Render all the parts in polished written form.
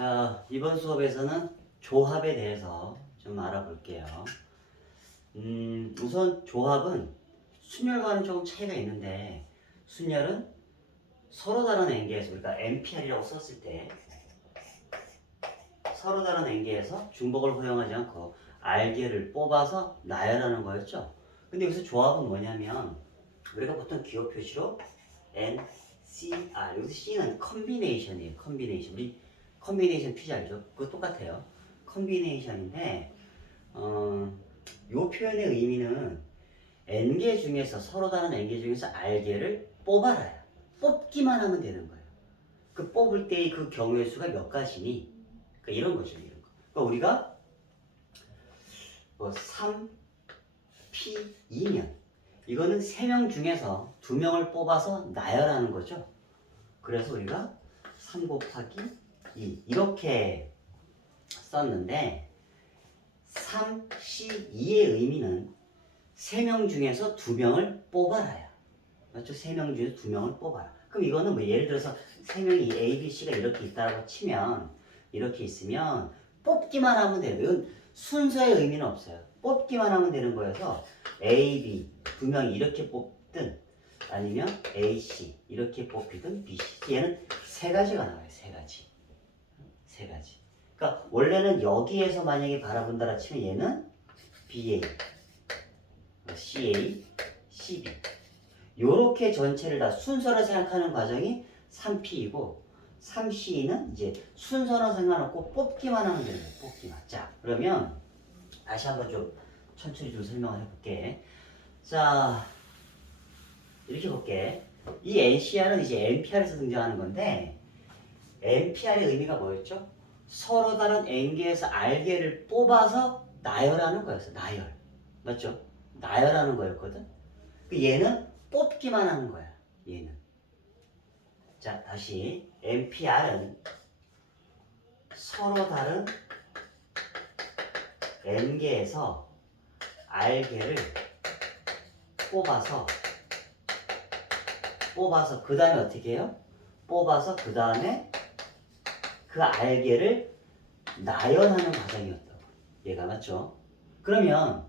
자, 이번 수업에서는 조합에 대해서 좀 알아볼게요. 우선 조합은 순열과는 조금 차이가 있는데, 순열은 서로 다른 앵계에서, 우리가 NPR이라고 썼을 때 서로 다른 앵계에서 중복을 허용하지 않고 알게를 뽑아서 나열하는 거였죠. 근데 여기서 조합은 뭐냐면, 우리가 보통 기호 표시로 N, C, R, 여기서 C는 컨비네이션이에요. 컨비네이션. 우리 컨비네이션 퀴즈 알죠? 그거 똑같아요. 컨비네이션인데, 요 표현의 의미는 N개 중에서, 서로 다른 N개 중에서 R개를 뽑아라요. 뽑기만 하면 되는 거예요. 그 뽑을 때의 그 경우의 수가 몇 가지니? 그러니까 이런 거죠, 이런 거. 그러니까 우리가 뭐 3, P, 2면 이거는 3명 중에서 2명을 뽑아서 나열하는 거죠. 그래서 우리가 3 곱하기 2 이렇게 썼는데 3C2의 의미는 3명 중에서 2명을 뽑아라요. 맞죠? 3명 중에서 2명을 뽑아라. 그럼 이거는 뭐 예를 들어서 3명이 A, B, C가 이렇게 있다고 치면 이렇게 있으면 뽑기만 하면 돼요. 이건 순서의 의미는 없어요. 뽑기만 하면 되는 거여서 A, B 2명이 이렇게 뽑든 아니면 A, C 이렇게 뽑히든 B, C 얘는 3가지가 나와요. 3가지. 3가지. 그러니까 원래는 여기에서 만약에 바라본다라 치면 얘는 BA, CA, CB 요렇게 전체를 다 순서로 생각하는 과정이 3P이고 3C는 이제 순서로 상관없고 뽑기만 하면 되는 거예요. 뽑기만. 자, 그러면 다시 한번 좀 천천히 좀 설명을 해볼게. 자, 이렇게 볼게. 이 NCR은 이제 NPR에서 등장하는 건데 NPR의 의미가 뭐였죠? 서로 다른 N개에서 R개를 뽑아서 나열하는 거였어. 나열. 맞죠? 나열하는 거였거든. 얘는 뽑기만 하는 거야. 얘는. 자, 다시 NPR은 서로 다른 N개에서 R개를 뽑아서 그 다음에 어떻게 해요? 뽑아서 그 다음에 그 R개를 나열하는 과정이었다고. 얘가 맞죠? 그러면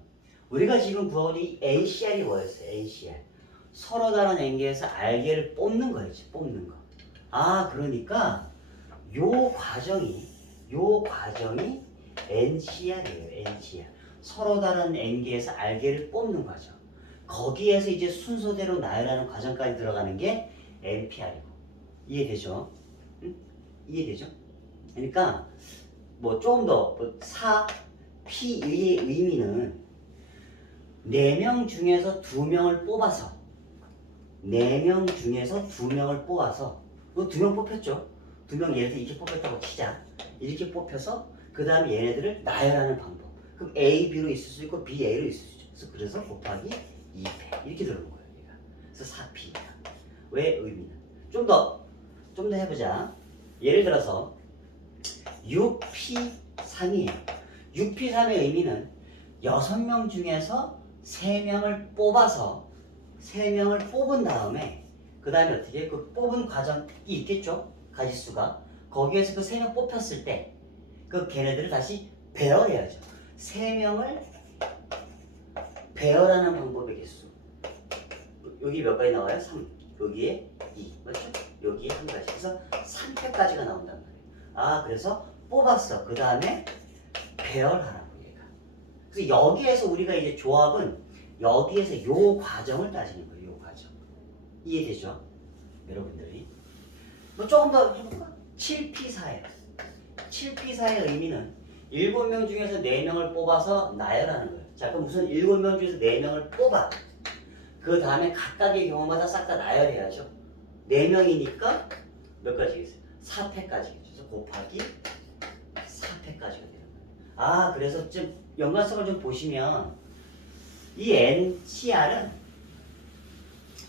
우리가 지금 구하고 있는 이 NCR이 뭐였어요? NCR. 서로 다른 N개에서 R개를 뽑는 거였지. 뽑는 거. 아, 그러니까 요 과정이 NCR이에요. NCR. 서로 다른 N개에서 R개를 뽑는 과정. 거기에서 이제 순서대로 나열하는 과정까지 들어가는 게 NPR이고. 이해되죠? 응? 이해되죠? 그러니까 뭐 조금 더 4P의 의미는 4명 중에서 2명을 뽑아서 4명 중에서 2명을 뽑아서 2명 뽑혔죠? 2명 예를 들어 이렇게 뽑혔다고 치자. 이렇게 뽑혀서 그 다음에 얘네들을 나열하는 방법. 그럼 A, B로 있을 수 있고 B, A로 있을 수 있죠. 그래서 곱하기 2배 이렇게 들어오는 거예요. 얘가. 그래서 4P. 왜 의미는? 좀 더 해보자. 예를 들어서 6P3이에요. 6P3의 의미는 6명 중에서 3명을 뽑아서 3명을 뽑은 다음에 그 다음에 어떻게 그 뽑은 과정이 있겠죠? 가지수가. 거기에서 그 3명 뽑혔을 때 그 걔네들을 다시 배열해야죠. 3명을 배열하는 방법의 개수. 여기 몇 가지 나와요? 3. 여기에 2. 맞죠? 여기에 1가지. 그래서 3회까지가 나온단 말이에요. 아, 그래서 뽑았어. 그 다음에 배열하라고 얘가. 그래서 여기에서 우리가 이제 조합은 여기에서 요 과정을 따지는 거예요. 요 과정. 이해되죠? 여러분들이. 뭐 조금 더 해볼까? 7P4예요. 7P4의 의미는 7명 중에서 4명을 뽑아서 나열하는 거예요. 자, 그럼 우선 7명 중에서 4명을 뽑아. 그 다음에 각각의 경우마다 싹 다 나열해야죠. 4명이니까 몇 가지겠어요? 4패까지겠죠. 그래서 곱하기 4패까지가 되는 거예요. 아, 그래서 좀 연관성을 좀 보시면 이 NCR은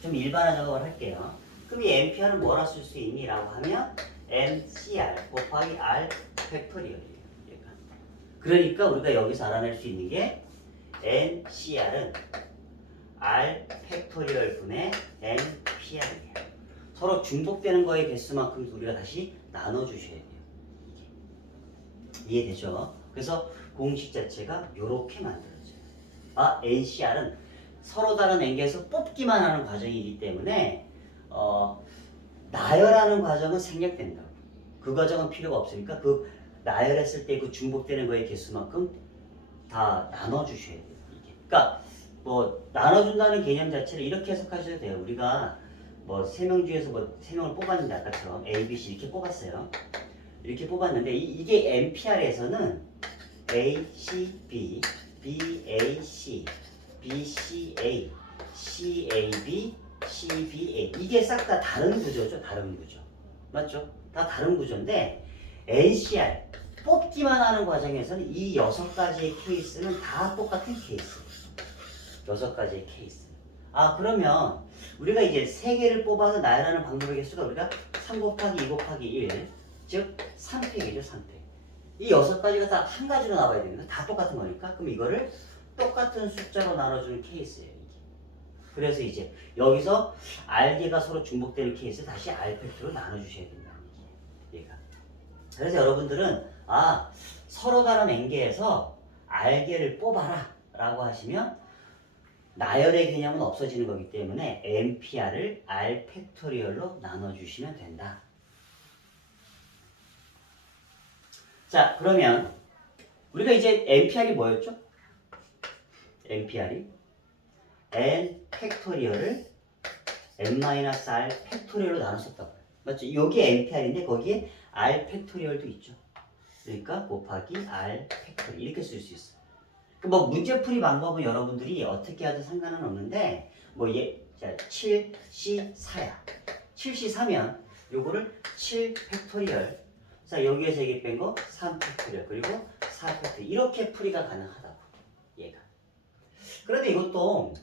좀 일반화 작업을 할게요. 그럼 이 NPR은 뭐라 쓸 수 있니? 라고 하면 NCR 곱하기 R 팩토리얼이에요. 얘가. 그러니까 우리가 여기서 알아낼 수 있는 게 NCR은 R 팩토리얼 분의 NPR이에요. 서로 중복되는 거의 개수만큼 우리가 다시 나눠주셔야 돼요. 이해되죠? 그래서 공식 자체가 이렇게 만들어져요. 아, NCR은 서로 다른 앵계에서 뽑기만 하는 과정이기 때문에 나열하는 과정은 생략된다고. 그 과정은 필요가 없으니까 그 나열했을 때 그 중복되는 거의 개수만큼 다 나눠주셔야 돼요. 이게. 그러니까 뭐 나눠준다는 개념 자체를 이렇게 해석하셔도 돼요. 우리가 뭐 3명 중에서 뭐 3명을 뽑았는데 아까처럼 A, B, C 이렇게 뽑았어요. 이렇게 뽑았는데 이게 NPR에서는 A, C, B, B, A, C, B, C, A, C, A, B, C, B, A 이게 싹 다 다른 구조죠. 다른 구조. 맞죠? 다 다른 구조인데 NCR 뽑기만 하는 과정에서는 이 6가지의 케이스는 다 똑같은 케이스. 6가지의 케이스. 아, 그러면 우리가 이제 3개를 뽑아서 나열하는 방법의 개수가 우리가 3 곱하기 2 곱하기 1, 즉 3팩이죠, 3팩. 이 6가지가 다 한 가지로 나와야 됩니다. 다 똑같은 거니까. 그럼 이거를 똑같은 숫자로 나눠주는 케이스예요, 이게. 그래서 이제 여기서 R개가 서로 중복되는 케이스 다시 R팩트로 나눠주셔야 된다는 얘기예요, 얘가. 그래서 여러분들은 서로 다른 N개에서 R개를 뽑아라 라고 하시면 나열의 개념은 없어지는 거기 때문에 NPR을 R 팩토리얼로 나눠주시면 된다. 자, 그러면 우리가 이제 NPR이 뭐였죠? NPR이 N 팩토리얼을 N-R 팩토리얼로 나눴었다고요. 맞죠? 여기 NPR인데 거기에 R 팩토리얼도 있죠. 그러니까 곱하기 R 팩토리얼 이렇게 쓸 수 있어요. 뭐 문제풀이 방법은 여러분들이 어떻게 하든 상관은 없는데 자, 7C4야. 7C4면 요거를 7 팩토리얼. 자, 여기에서 이게 뺀 거 3 팩토리얼 그리고 4 팩토리얼 이렇게 풀이가 가능하다고. 얘가. 그런데 이것도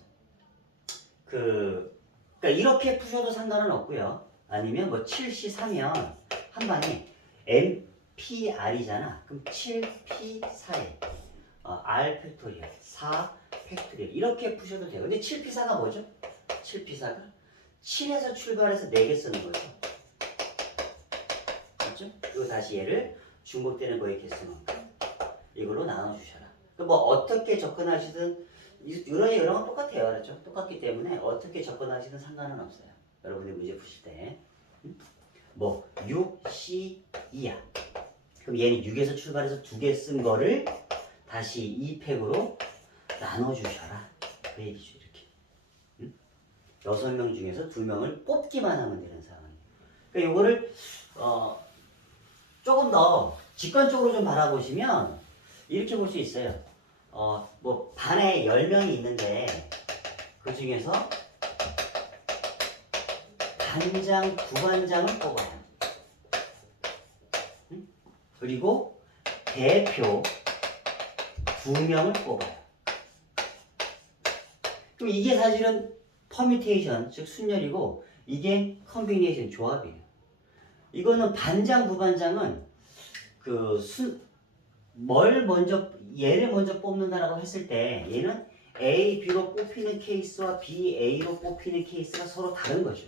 그러니까 이렇게 푸셔도 상관은 없고요. 아니면 뭐 7C4면 한 방에 NPR이잖아. 그럼 7P4에 R 팩토리얼, 4 팩토리얼 이렇게 푸셔도 돼요. 근데 7P4가 뭐죠? 7P4가 7에서 출발해서 4개 쓰는 거죠. 맞죠? 그리고 다시 얘를 중복되는 거의 개수만큼 이걸로 나눠주셔라. 뭐 어떻게 접근하시든 이런 건 똑같아요. 그렇죠? 똑같기 때문에 어떻게 접근하시든 상관은 없어요. 여러분이 문제 푸실 때. 뭐 6, C, 2야. 그럼 얘는 6에서 출발해서 2개 쓴 거를 다시 2팩으로 나눠주셔라. 그 얘기죠, 이렇게. 6명 중에서 2명을 뽑기만 하면 되는 상황이에요. 그러니까 요거를, 조금 더 직관적으로 좀 바라보시면 이렇게 볼 수 있어요. 뭐, 반에 10명이 있는데, 그 중에서 반장, 부반장을 뽑아요. 그리고 대표 2명을 뽑아요. 그럼 이게 사실은 퍼뮤테이션, 즉 순열이고 이게 컨비네이션 조합이에요. 이거는 반장, 부반장은 얘를 먼저 뽑는다라고 했을 때 얘는 A, B로 뽑히는 케이스와 B, A로 뽑히는 케이스가 서로 다른 거죠.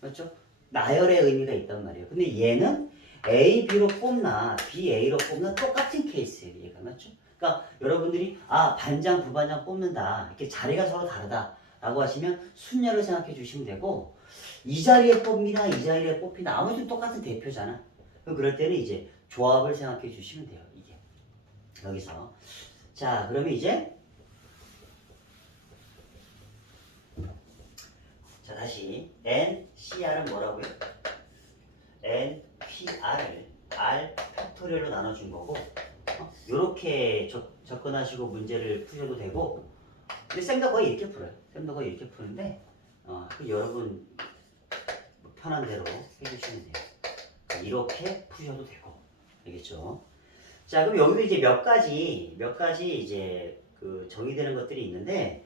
맞죠? 나열의 의미가 있단 말이에요. 근데 얘는 A, B로 뽑나 B, A로 뽑나 똑같은 케이스예요. 얘가 맞죠? 그러니까 여러분들이 반장, 부반장 뽑는다. 이렇게 자리가 서로 다르다. 라고 하시면 순열을 생각해 주시면 되고 이 자리에 뽑니다. 이 자리에 뽑히나 아무튼 똑같은 대표잖아. 그럼 그럴 때는 이제 조합을 생각해 주시면 돼요. 이게 여기서 자 그러면 이제 자 다시 NCR은 뭐라고요? NPR을 R 팩토리얼로 나눠준 거고 이렇게 접근하시고 문제를 푸셔도 되고 근데 쌤도 거의 이렇게 풀어요. 쌤도 거의 이렇게 푸는데 여러분 편한 대로 해주시면 돼요. 이렇게 푸셔도 되고 알겠죠? 자 그럼 여기도 이제 몇 가지 이제 그 정의되는 것들이 있는데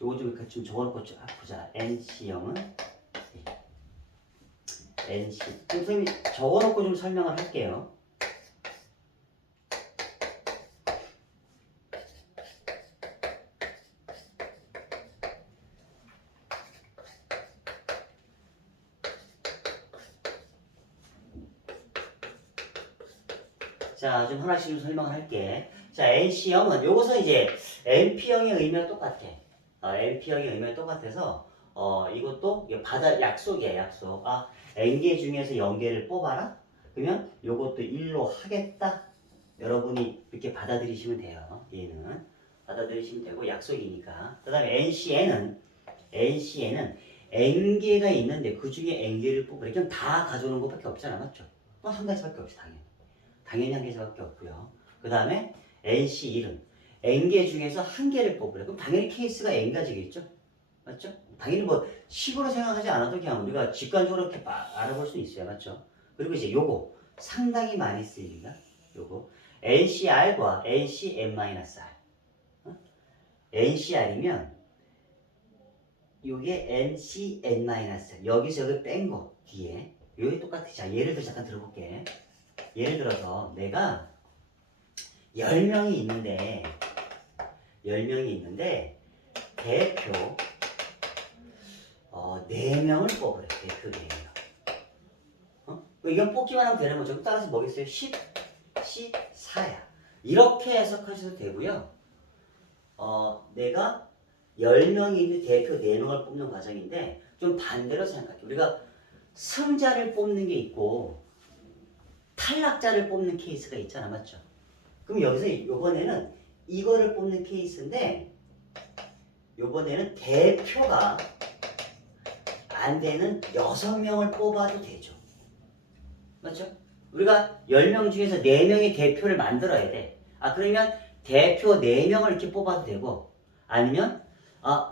요거 좀 적어놓고 보자. NC형은 NC 선생님이 적어놓고 좀 설명을 할게요. 자, 좀 하나씩 좀 설명을 할게. 자, NC형은 요것은 이제 NP형의 의미가 똑같아. NP형의 의미가 똑같아서 이것도 이게 받아 약속이야, 약속. 아, N개 중에서 0개를 뽑아라. 그러면 요것도 1로 하겠다. 여러분이 이렇게 받아들이시면 돼요. 얘는 받아들이시면 되고 약속이니까. 그다음에 NC에는 N개가 있는데 그 중에 N개를 뽑으래. 그냥 다 가져오는 것밖에 없잖아, 맞죠? 또 한 가지밖에 없어, 당연히 한 개밖에 없고요. 그 다음에 NC1은 N개 중에서 한 개를 뽑으래. 그럼 당연히 케이스가 N가지겠죠? 맞죠? 당연히 뭐 식으로 생각하지 않아도 그냥 우리가 직관적으로 이렇게 알아볼 수 있어요. 맞죠? 그리고 이제 요거 상당히 많이 쓰입니다. 요거 NCR과 NCN-R. NCR이면 요게 NCN-R. 여기서 여기 뺀 거 뒤에 요게 똑같아. 자, 예를 들어 잠깐 들어볼게. 예를 들어서 내가 10명이 있는데 대표 4명을 뽑으래. 대표 4명. 이건 뽑기만 하면 되는 거죠. 따라서 뭐겠어요? 10, 14야. 이렇게 해석하셔도 되고요. 내가 10명이 있는 대표 4명을 뽑는 과정인데 좀 반대로 생각할게요. 우리가 승자를 뽑는 게 있고 탈락자를 뽑는 케이스가 있잖아. 맞죠? 그럼 여기서 이번에는 이거를 뽑는 케이스인데 이번에는 대표가 안 되는 6명을 뽑아도 되죠. 맞죠? 우리가 10명 중에서 4명의 대표를 만들어야 돼. 그러면 대표 4명을 이렇게 뽑아도 되고 아니면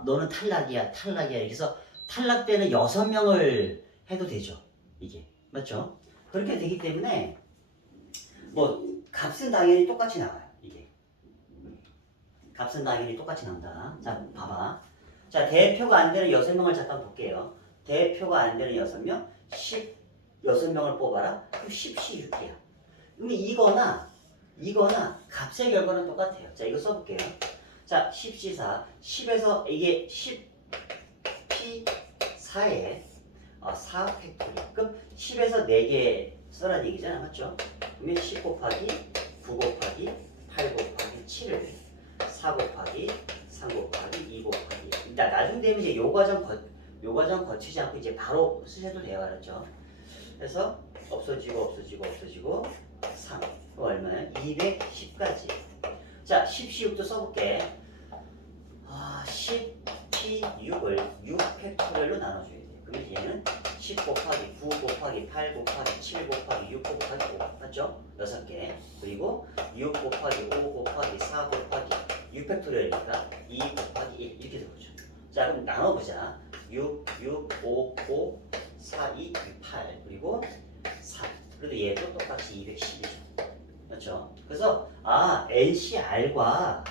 너는 탈락이야. 그래서 탈락되는 6명을 해도 되죠. 이게. 맞죠? 그렇게 되기 때문에 뭐 값은 당연히 똑같이 나와요. 이게. 값은 당연히 똑같이 나온다. 자, 봐봐. 자, 대표가 안 되는 6명을 잠깐 볼게요. 대표가 안 되는 6명, 16명을 뽑아라. 그럼 10C6이야. 그럼 이거나 값의 결과는 똑같아요. 자, 이거 써볼게요. 자, 10C4. 10에서 이게 10P4에 4 팩토리얼. 그럼 10에서 4개 써라는 얘기잖아. 맞죠? 그러면 10 곱하기 9 곱하기 8 곱하기 7을 4 곱하기 3 곱하기 2 곱하기 일단 나중 되면 이제 요 과정 거치지 않고 이제 바로 쓰셔도 돼요. 알았죠? 그래서 없어지고 3 그럼 얼마야? 210까지. 자, 10C6도 써볼게. 10P6을 6 팩토리얼로 나눠줘야 돼. 그러면 얘는 10 곱하기 9 곱하기 8 곱하기 7 곱하기 6 곱하기 5 맞죠? 6개. 그리고 6 곱하기 5 곱하기 4 곱하기 6 팩토리얼이니까 2 곱하기 1 이렇게 되죠. 자, 그럼 나눠보자. 6, 5, 5, 4, 2, 6, 8 그리고 3. 그래도 얘도 똑같이 210이죠. 맞죠? 그래서 NCR과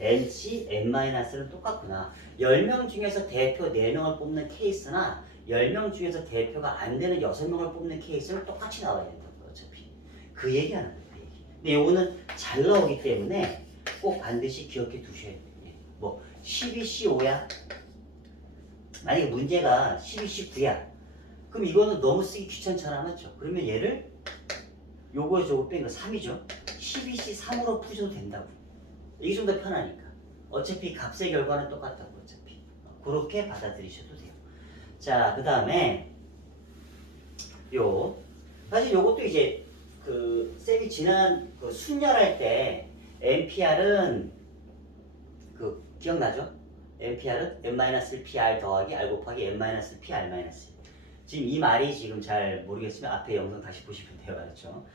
NCN-는 똑같구나. 10명 중에서 대표 4명을 뽑는 케이스나 10명 중에서 대표가 안 되는 6명을 뽑는 케이스는 똑같이 나와야 된다고 어차피. 그 얘기하는 거예요. 그 얘기. 근데 요거는 잘 나오기 때문에 꼭 반드시 기억해 두셔야 돼요. 뭐 12C5야? 만약에 문제가 12C9야. 그럼 이거는 너무 쓰기 귀찮잖아. 맞죠? 그러면 얘를 저거 뺀 거 3이죠. 12C3으로 푸셔도 된다고. 이게 좀 더 편하니까. 어차피 값의 결과는 똑같다고 어차피. 그렇게 받아들이셔도 돼요. 자, 그 다음에 사실 요것도 이제 쌤이 지난 순열할 때 NPR은 기억나죠? NPR은 N-PR 더하기 R 곱하기 N-PR-. 지금 이 말이 지금 잘 모르겠으면 앞에 영상 다시 보시면 돼요. 알았죠?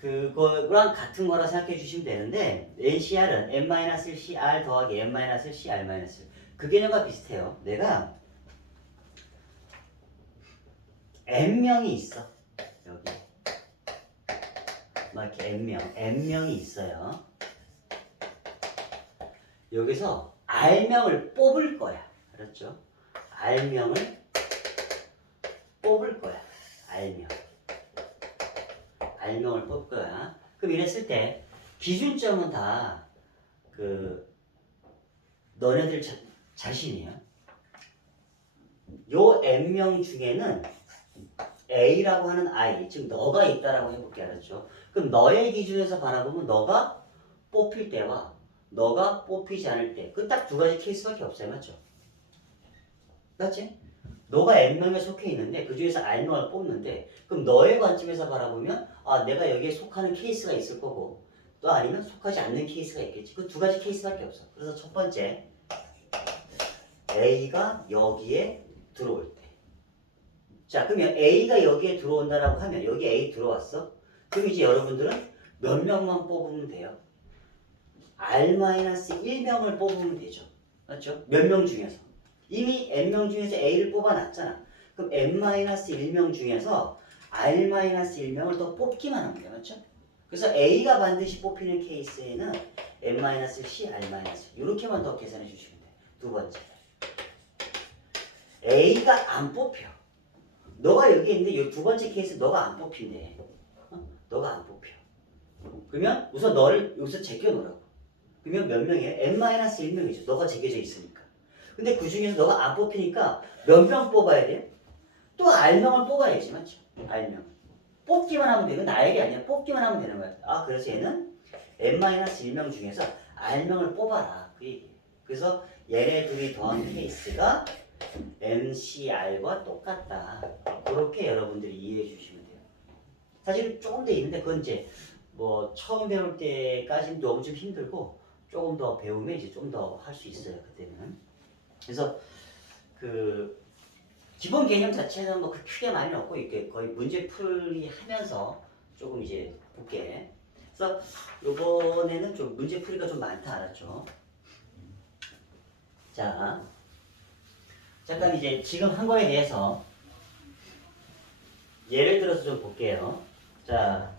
그거랑 같은 거라 생각해 주시면 되는데 NCR은 N-CR 더하기 N-CR-. 그 개념과 비슷해요. 내가 N명이 있어. 여기 막 이렇게 N명이 있어요. 여기서 R명을 뽑을 거야. 알았죠? R명을 뽑을 거야. R명을 뽑을 거야. 그럼 이랬을 때 기준점은 다 너네들 자신이야. 요 N명 중에는 A라고 하는 I, 즉 너가 있다라고 해볼게, 알았죠? 그럼 너의 기준에서 바라보면 너가 뽑힐 때와 너가 뽑히지 않을 때, 그 딱 두 가지 케이스밖에 없어요, 맞죠? 맞지? 너가 N명에 속해 있는데 그 중에서 R명을 뽑는데, 그럼 너의 관점에서 바라보면 아, 내가 여기에 속하는 케이스가 있을 거고, 또 아니면 속하지 않는 케이스가 있겠지. 그 두 가지 케이스밖에 없어. 그래서 첫 번째, A가 여기에 들어올 때. 자, 그러면 A가 여기에 들어온다라고 하면, 여기 A 들어왔어? 그럼 이제 여러분들은 몇 명만 뽑으면 돼요? R-1명을 뽑으면 되죠. 맞죠? 몇 명 중에서. 이미 N명 중에서 A를 뽑아놨잖아. 그럼 N-1명 중에서 R-1명을 더 뽑기만 하면 돼. 맞죠? 그래서 A가 반드시 뽑히는 케이스에는 N-C, R-C 이렇게만 더 계산해 주시면 돼. 두 번째. A가 안 뽑혀. 너가 여기 있는데 이 두 번째 케이스 너가 안 뽑힌대. 너가 안 뽑혀. 그러면 우선 너를 여기서 제껴놓으라고. 그러면 몇 명이에요? N-1명이죠. 너가 제껴져 있으니까. 근데 그 중에서 너가 안 뽑히니까 몇 명 뽑아야 돼? 또 R명을 뽑아야지, 맞죠? R명. 뽑기만 하면 돼. 이건 나에게 아니야. 뽑기만 하면 되는 거야. 아, 그래서 얘는 N-1명 중에서 R명을 뽑아라. 그 얘기예요. 그래서 얘네 둘이 더한 케이스가 MCR과 똑같다. 그렇게 여러분들이 이해해 주시면 돼요. 사실 조금 더 있는데 그건 이제 뭐 처음 배울 때까지는 너무 좀 힘들고 조금 더 배우면 이제 좀 더 할 수 있어요. 그때는. 그래서 그 기본 개념 자체는 뭐 크게 많이 없고 이렇게 거의 문제 풀이 하면서 조금 이제 볼게. 그래서 이번에는 좀 문제 풀이가 좀 많다, 알았죠? 자, 잠깐 이제 지금 한 거에 대해서 예를 들어서 좀 볼게요. 자,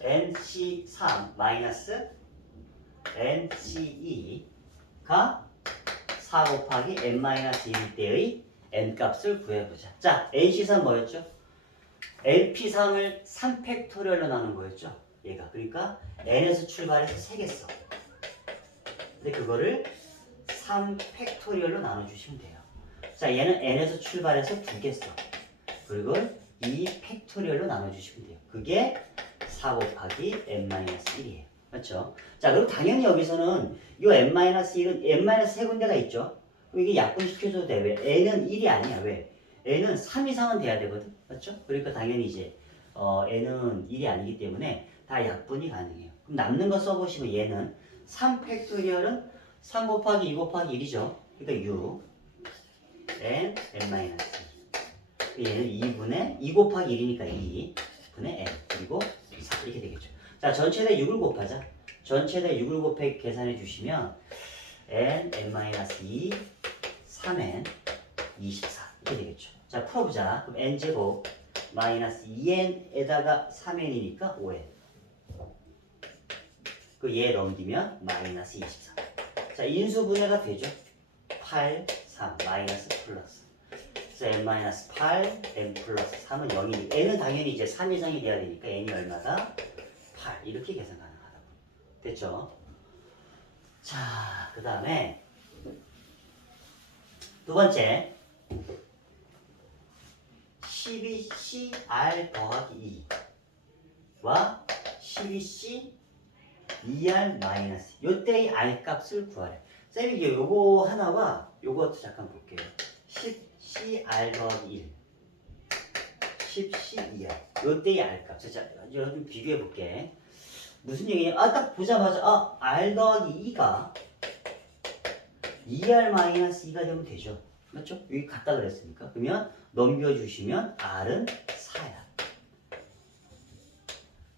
NC3 마이너스 NC2가 4 곱하기 N-1일 때의 N값을 구해보자. 자, NC3 뭐였죠? NP3을 3팩토리얼로 나눈 거였죠? 얘가. 그러니까 N에서 출발해서 3개 써. 근데 그거를 3팩토리얼로 나눠주시면 돼요. 자, 얘는 N에서 출발해서 2개 써. 그리고 2팩토리얼로 나눠주시면 돼요. 그게 4 곱하기 N-1이에요. 맞죠? 자, 그럼 당연히 여기서는 이 N-1은 N-3군데가 있죠? 그럼 이게 약분시켜줘도 돼. 왜? N은 1이 아니야. 왜? N은 3 이상은 돼야 되거든. 맞죠? 그러니까 당연히 이제 N은 1이 아니기 때문에 다 약분이 가능해요. 그럼 남는 거 써보시면 얘는 3팩토리얼은 3 곱하기 2 곱하기 1이죠. 그러니까 6 N, N-2. 얘는 2분의 2 곱하기 1이니까 2분의 N 그리고 4 이렇게 되겠죠. 자, 전체에다 6을 곱하자. 전체에다 6을 곱해 계산해 주시면 N, N-2, 3N, 24 이렇게 되겠죠. 자, 풀어보자. 그럼 N제곱 마이너스 2N에다가 3N이니까 5N. 그 얘 넘기면 마이너스 24. 자, 인수분해가 되죠. 8, 3 마이너스 플러스. 그래서 N-8, N 플러스 3은 0이니 N은 당연히 이제 3 이상이 돼야 되니까 N이 얼마다? 8 이렇게 계산 가능하다고. 됐죠? 자, 그 다음에 두 번째 12CR 더하기 2와 12C 2R 마이너스 요때의 R 값을 구하래. 쌤이 이제 요거 하나와 요것도 잠깐 볼게요. 10CR 더하기 1 10C2R 요때의 R 값. 자, 여러분 좀 비교해 볼게. 무슨 얘기냐? 아, 딱 보자마자 R 더하기 2가 2R 마이너스 2가 되면 되죠. 맞죠? 여기 같다 그랬으니까. 그러면 넘겨주시면 R은 4야.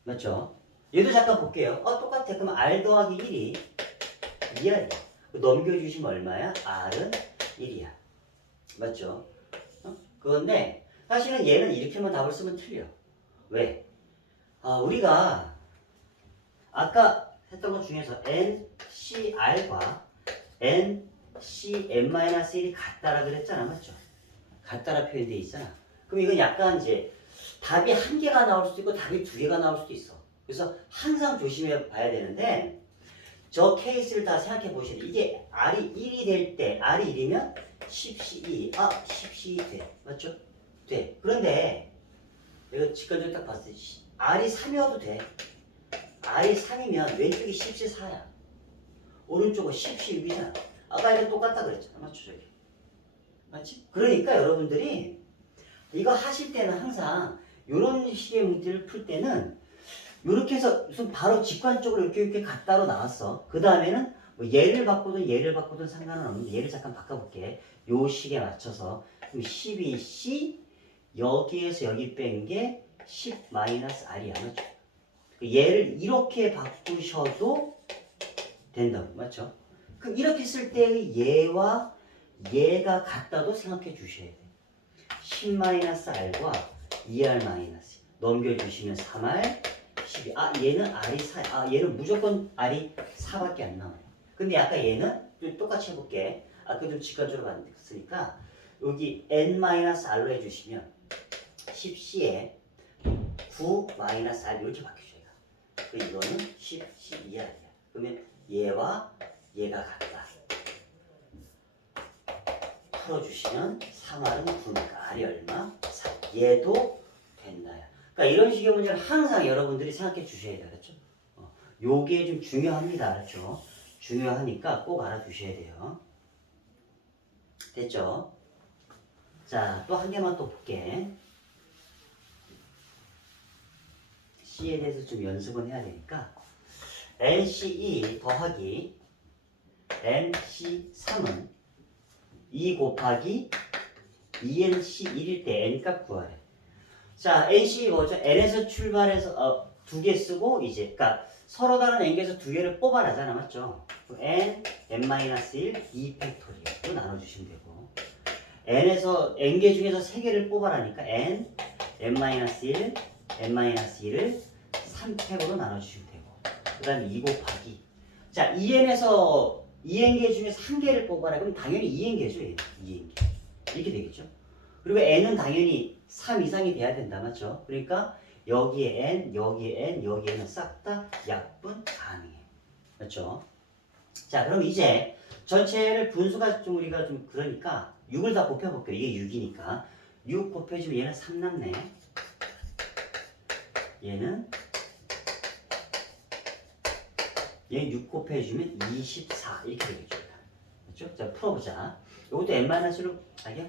맞죠? 얘도 잠깐 볼게요. 똑같아. 그럼 R 더하기 1이 2R이야. 넘겨주시면 얼마야? R은 1이야. 맞죠? 그런데 사실은 얘는 이렇게만 답을 쓰면 틀려. 왜? 우리가 아까 했던 것 중에서 NCR과 NCN-1이 같다라 그랬잖아. 맞죠? 같다라 표현되어 있잖아. 그럼 이건 약간 이제 답이 한 개가 나올 수도 있고 답이 두 개가 나올 수도 있어. 그래서 항상 조심해 봐야 되는데 저 케이스를 다 생각해 보셔야 돼요. 이게 R이 1이 될 때, R이 1이면 10C2, 10C2 돼. 맞죠? 돼. 그런데 내가 직관적으로 딱 봤을 때 R이 3이어도 돼. R이 3이면 왼쪽이 10C4야. 오른쪽은 10C6이잖아. 아까 이거 똑같다 그랬잖아. 맞죠? 저기. 맞지? 그러니까 여러분들이 이거 하실 때는 항상 이런 식의 문제를 풀 때는 이렇게 해서 우선 바로 직관적으로 이렇게 갖다로 나왔어. 그 다음에는 뭐 얘를 바꾸든 상관은 없는데 얘를 잠깐 바꿔볼게. 요 식에 맞춰서 그럼 12C 여기에서 여기 뺀 게 10-R이야. 맞죠? 얘를 이렇게 바꾸셔도 된다고. 맞죠? 그럼 이렇게 쓸 때의 얘와 얘가 같다도 생각해 주셔야 돼. 10-R과 2R- 넘겨주시면 3R 12. 얘는 R이 4. 얘는 무조건 R이 4밖에 안 나와요. 근데 아까 얘는 좀 똑같이 해볼게. 아까 좀 직관적으로 봤으니까 여기 N-R로 해주시면 10C에 9-R 이렇게 바뀌셔야 돼. 이거는 10C2R이야. 그러면 얘와 얘가 같다. 풀어주시면 3R은 9니까 R이 얼마? 4. 얘도 된다야. 그러니까 이런 식의 문제는 항상 여러분들이 생각해 주셔야 돼요. 그렇죠? 요게 좀 중요합니다. 그렇죠? 중요하니까 꼭 알아두셔야 돼요. 됐죠? 자, 또 한 개만 또 볼게. C에 대해서 좀 연습은 해야 되니까 NC2 더하기 NC3은 2 곱하기 2NC1일 때 N값 구하래. 자, NC 뭐죠? N에서 출발해서 두 개 쓰고 이제 그러니까 서로 다른 N개에서 두 개를 뽑아내잖아. 맞죠? N, N-1, 2 팩토리얼로 나눠주시면 되고 N에서 N개 중에서 세 개를 뽑아라니까 N, N-1, N-2를 3팩으로 나눠주시면 되고 그 다음에 2 곱하기 자, 2N에서 2N개 중에서 한 개를 뽑아라. 그럼 당연히 2N개죠. 2N개. 이렇게 되겠죠. 그리고 N은 당연히 3 이상이 돼야 된다. 맞죠? 그러니까 여기에 N, 여기에 N, 여기에는 싹 다 약분 가능해. 맞죠? 자, 그럼 이제 전체를 분수가 좀 우리가 좀 그러니까 6을 다 곱해볼게요. 이게 6이니까 6 곱해주면 얘는 3 남네. 얘는 6 곱해주면 24 이렇게 되겠죠. 그렇죠? 자, 풀어보자. 이것도 n-로 아니야?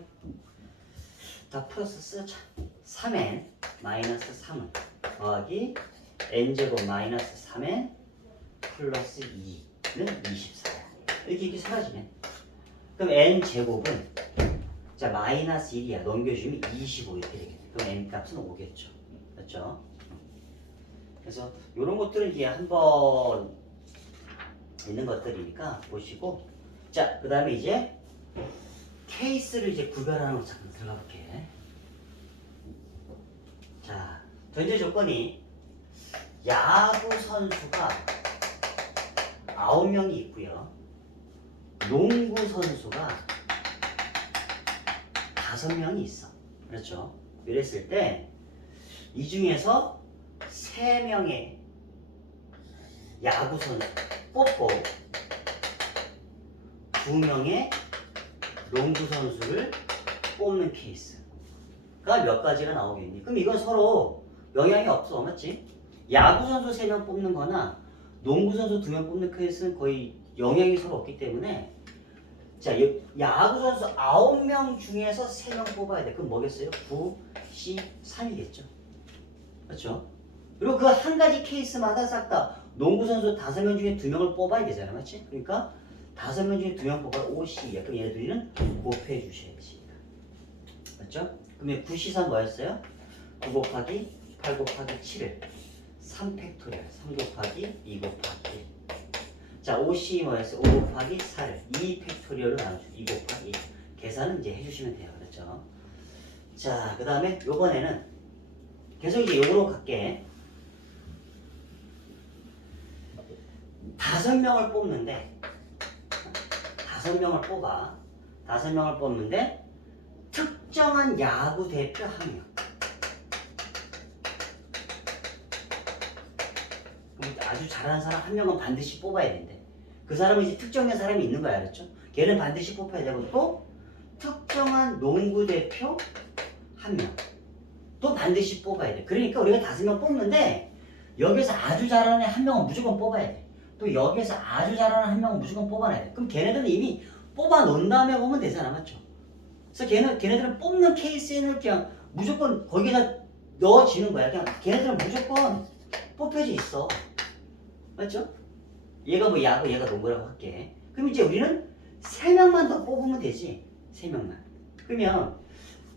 다 풀어서 쓰자. 3n 마이너스 3은 더하기 n제곱 마이너스 3n 플러스 2는 24야. 이렇게 사라지네. 그럼 n제곱은 자 마이너스 1이야. 넘겨주면 25 이렇게 되겠네. 그럼 n값은 5겠죠. 맞죠? 그래서 이런 것들은 이제 한번 있는 것들이니까 보시고 자, 그 다음에 이제 케이스를 이제 구별하는 거 잠깐 들어가 볼게. 자, 전제 조건이 야구 선수가 9명이 있고요. 농구 선수가 5명이 있어. 그렇죠? 이랬을 때 이 중에서 3명의 야구 선수 뽑고 2명의 농구 선수를 뽑는 케이스가 몇 가지가 나오겠니? 그럼 이건 서로 영향이 없어. 맞지? 야구 선수 3명 뽑는 거나 농구 선수 2명 뽑는 케이스는 거의 영향이 서로 없기 때문에 자, 야구 선수 9명 중에서 3명 뽑아야 돼. 그럼 뭐겠어요? 9, C, 3이겠죠. 그렇죠? 그리고 그 한 가지 케이스마다 싹 다 농구 선수 5명 중에 2명을 뽑아야 되잖아. 맞지? 그러니까 5명 중에 2명 뽑아 5C야. 그럼 얘네들은 곱해 주셔야지. 맞죠? 그러면 9C3 뭐였어요? 9 곱하기 8 곱하기 7을 3팩토리얼 3 곱하기 2 곱하기 1. 자, 5C 뭐였어요? 5 곱하기 4를 2팩토리얼로 나눠주고 2 곱하기 1. 계산은 이제 해주시면 돼요. 그렇죠? 자, 그 다음에 요번에는 계속 이제 요거로 갈게. 5명을 뽑는데 5명을 뽑아. 5명을 뽑는데 특정한 야구 대표 1명. 아주 잘하는 사람 1명은 반드시 뽑아야 된대. 그 사람은 이제 특정된 사람이 있는 거야, 알았죠? 걔는 반드시 뽑혀야 되고 또 특정한 농구 대표 한 명. 또 반드시 뽑아야 돼. 그러니까 우리가 5명 뽑는데 여기서 아주 잘하는 애 한 명은 무조건 뽑아야 돼. 또 여기서 아주 잘하는 한 명은 무조건 뽑아놔야 돼. 그럼 걔네들은 이미 뽑아 놓은 다음에 보면 되잖아, 맞죠? 그래서 걔네들은 뽑는 케이스에는 그냥 무조건 거기다 넣어지는 거야. 그냥 걔네들은 무조건 뽑혀져 있어. 맞죠? 얘가 뭐 야구, 얘가 농구라고 할게. 그럼 이제 우리는 3명만 더 뽑으면 되지. 3명만. 그러면